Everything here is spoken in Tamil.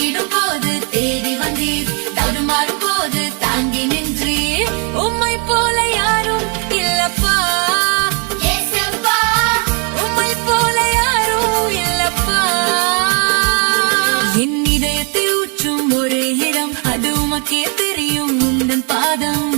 கலங்கிடும் போது தேடி வந்தீர், தடுமாறும் போது தாங்கி நின்றீர். உம்மை போல யாரும் இல்லப்பா, உம்மை போல யாரும் இல்லப்பா. என் இதயத்தை ஊற்றும் ஒரே இடம், அது உமக்கே தெரியும், உந்தன் பாதம்.